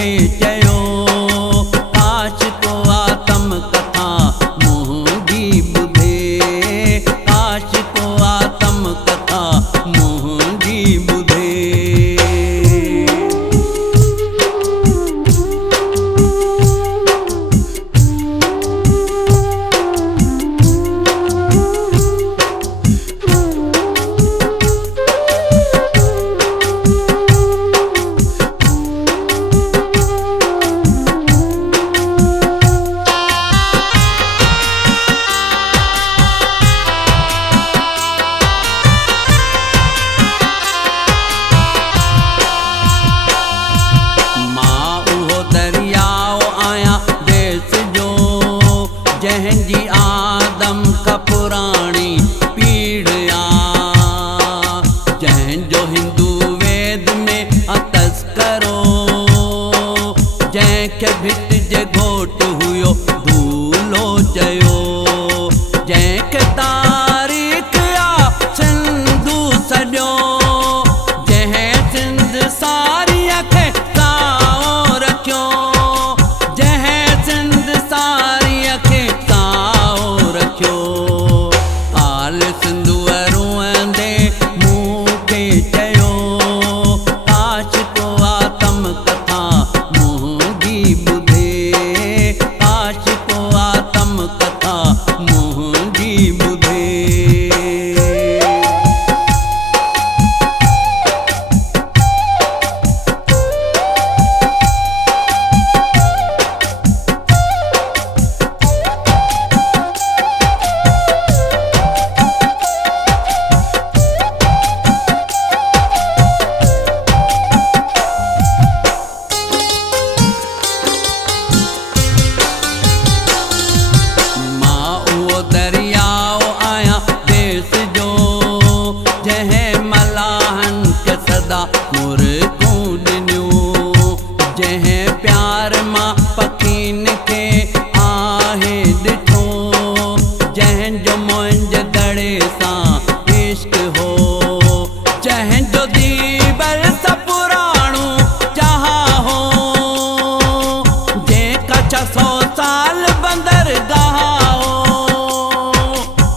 मूंखे चयो काश को आत्म कथा मुंहिंजी ॿुधे, काश को आत्म कथा मुंहिंजी ॿुधे। जंहिंजी आदम खां पुराणी पीढ़िया, जंहिंजो हिंदू वेद में तस्करो, जंहिंखे भिट जे घोट हुयो धूलो चयो, जंहिंखे तारीख़ आ सिंधु सॼो, जंहिं सिंध सारीअ खे साओ रखियो, जंहिं सिंध सारीअ खे आल सिंधूअ रोअंदे मूंखे चयो काश को आत्म कथा मुंहिंजी ॿुधे, काश को आत्म कथा मुंहिंजी ॿुधे। जंहिं प्यार मां पखीन खे आहे ॾिठो, जंहिंजो मुंहिंज दड़े सां इश्क हो, जंहिंजो दीबर सां पुराणो चाहा हो, जंहिंखां 600 साल बंदरगाह हो,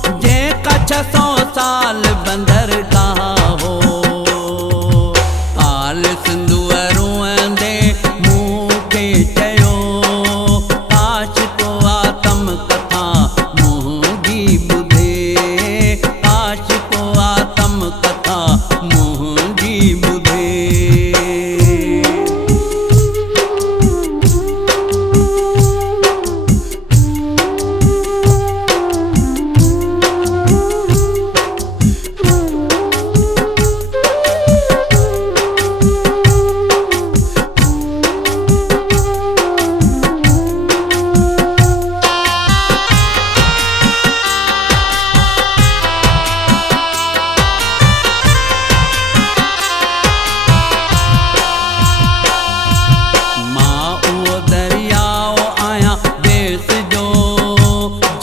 जंहिंखां 600 साल बंदरगाह हो। आल सिंधूअ रोअंदे मूंखे चयो काश को आत्म कथा मुंहिंजी ॿुधे, काश को आत्म कथा मुंहिंजी ॿुधे।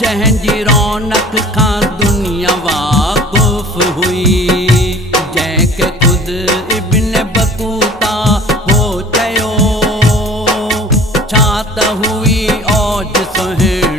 जंहिंजी रौनक खां दुनिया वाक़ुफ़ हुई, जंहिंखे ख़ुदि इब्न बतूता हो चयो छा त हुई औज सुहिणी